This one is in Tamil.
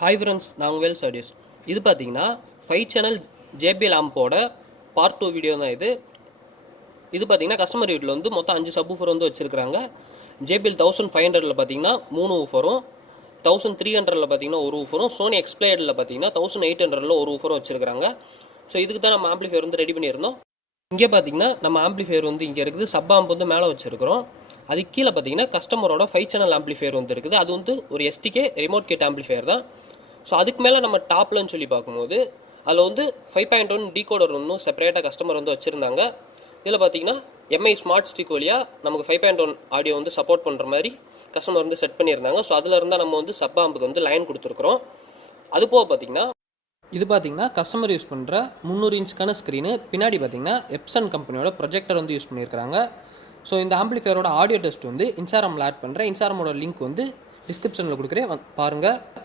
ஹாய் ஃப்ரெண்ட்ஸ், நான் உங்கள் வேல்ஸ் ஆடியோஸ். இது பார்த்தீங்கன்னா 5 சேனல் JBL ஆம்போட பார்ட் 2 வீடியோ தான் இது பார்த்தீங்கன்னா கஸ்டமர் வீட்டில் வந்து மொத்தம் 5 சப் ஊஃபர் வந்து வச்சுருக்காங்க. JBL 1500 பார்த்தீங்கன்னா 3 ஊஃபரும், 1300 பார்த்தீங்கன்னா ஒரு ஊஃபரும், சோனி எக்ஸ்பிளைடில் பார்த்தீங்கன்னா 1800 ஒரு ஊஃபரும் வச்சுருக்காங்க. ஸோ இதுக்கு தான் நம்ம ஆம்பிளிஃபையர் வந்து ரெடி பண்ணியிருந்தோம். இங்கே பார்த்தீங்கன்னா நம்ம ஆம்பிளிஃபையர் வந்து இங்கே இருக்குது, சப் ஆம்ப் வந்து மேலே வச்சுருக்கிறோம். அதுக்கு கீழே பார்த்தீங்கன்னா கஸ்டமரோட 5 சேனல் ஆம்பிளிஃபையர் வந்து இருக்குது. அது வந்து ஒரு STK ரிமோட் கிட் ஆம்பிளிஃபையர் தான். ஸோ அதுக்கு மேலே நம்ம டாப்லன்னு சொல்லி பார்க்கும்போது அதில் வந்து 5.1 டீகோடர் ஒன்றும் செப்பரேட்டாக கஸ்டமர் வந்து வச்சுருந்தாங்க. இதில் பார்த்தீங்கன்னா MI ஸ்மார்ட் ஸ்டிக் வழியாக நமக்கு 5.1 ஆடியோ வந்து சப்போர்ட் பண்ணுற மாதிரி கஸ்டமர் வந்து செட் பண்ணியிருந்தாங்க. ஸோ அதில் இருந்தால் நம்ம வந்து சப் ஆம்புக்கு வந்து லைன் கொடுத்துருக்குறோம். அது போக பார்த்தீங்கன்னா இது பார்த்தீங்கன்னா கஸ்டமர் யூஸ் பண்ணுற 300 இன்ச்சுக்கான ஸ்க்ரீனு, பின்னாடி பார்த்தீங்கன்னா எப்சன் கம்பெனியோட ப்ரொஜெக்டர் வந்து யூஸ் பண்ணியிருக்காங்க. ஸோ இந்த ஆம்பிளிஃபையரோட ஆடியோ டெஸ்ட் வந்து இன்ஸ்டாகிராமில் ஆட் பண்ணுறேன். இன்ஸ்டாகிராமோட லிங்க் வந்து டிஸ்கிரிப்ஷனில் கொடுக்குறேன், பாருங்கள்.